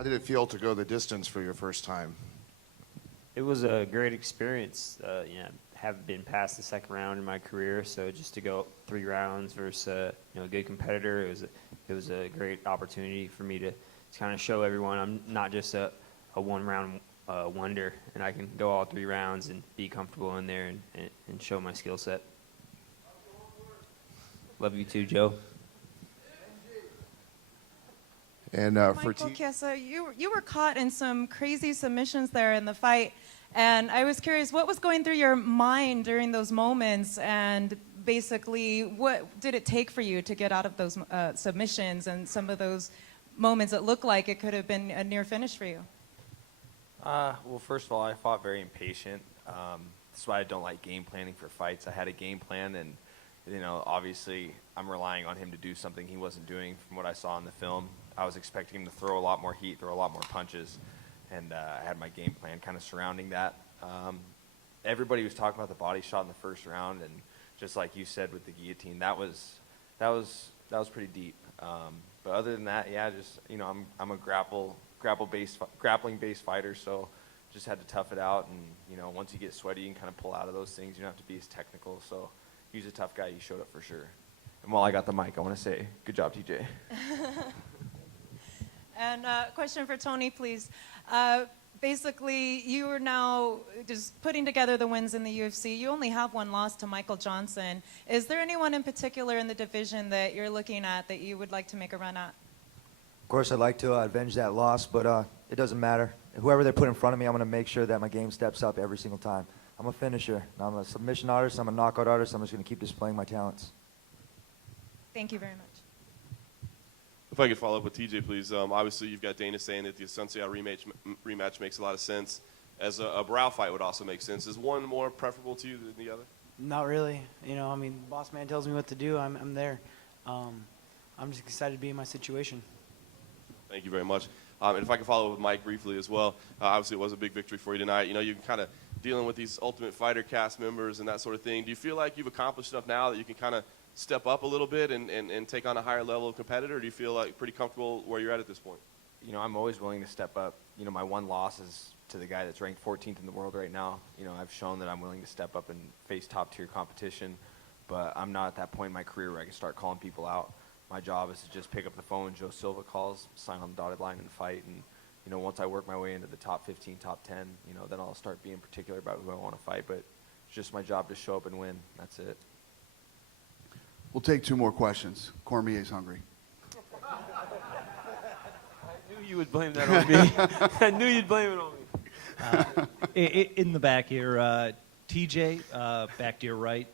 How did it feel to go the distance for your first time? It was a great experience. Haven't been past the second round in my career, so just to go 3 rounds versus a good competitor, it was a great opportunity for me to kind of show everyone I'm not just a one-round wonder, and I can go all 3 rounds and be comfortable in there and show my skill set. Love you too, Joe. And Michael Chiesa, you were caught in some crazy submissions there in the fight, and I was curious what was going through your mind during those moments, and basically what did it take for you to get out of those submissions and some of those moments that looked like it could have been a near finish for you? Well, first of all, I fought very impatient. That's why I don't like game planning for fights. I had a game plan, and obviously I'm relying on him to do something he wasn't doing from what I saw in the film. I was expecting him to throw a lot more heat, throw a lot more punches, and I had my game plan kind of surrounding that. Everybody was talking about the body shot in the first round, and just like you said with the guillotine, that was pretty deep. But other than that, yeah, just I'm a grappling-based fighter, so just had to tough it out. And once you get sweaty, you can kind of pull out of those things. You don't have to be as technical. So he's a tough guy. He showed up for sure. And while I got the mic, I want to say, good job, TJ. And question for Tony, please. Basically, you are now just putting together the wins in the UFC. You only have 1 loss to Michael Johnson. Is there anyone in particular in the division that you're looking at that you would like to make a run at? Of course, I'd like to avenge that loss, but it doesn't matter. Whoever they put in front of me, I'm going to make sure that my game steps up every single time. I'm a finisher. I'm a submission artist. I'm a knockout artist. I'm just going to keep displaying my talents. Thank you very much. If I could follow up with TJ, please. Obviously, you've got Dana saying that the Asuncion rematch makes a lot of sense. As a brow fight would also make sense. Is one more preferable to you than the other? Not really. Boss man tells me what to do. I'm there. I'm just excited to be in my situation. Thank you very much. And if I can follow up with Mike briefly as well. Obviously, it was a big victory for you tonight. You're kind of dealing with these Ultimate Fighter cast members and that sort of thing. Do you feel like you've accomplished enough now that you can kind of step up a little bit and take on a higher level of competitor? Or do you feel like pretty comfortable where you're at this point? I'm always willing to step up. My 1 loss is to the guy that's ranked 14th in the world right now. I've shown that I'm willing to step up and face top-tier competition, but I'm not at that point in my career where I can start calling people out. My job is to just pick up the phone when Joe Silva calls, sign on the dotted line and fight. And, once I work my way into the top 15, top 10, then I'll start being particular about who I want to fight. But it's just my job to show up and win. That's it. We'll take 2 more questions. Cormier's hungry. I knew you would blame that on me. I knew you'd blame it on me. In the back here, TJ, back to your right.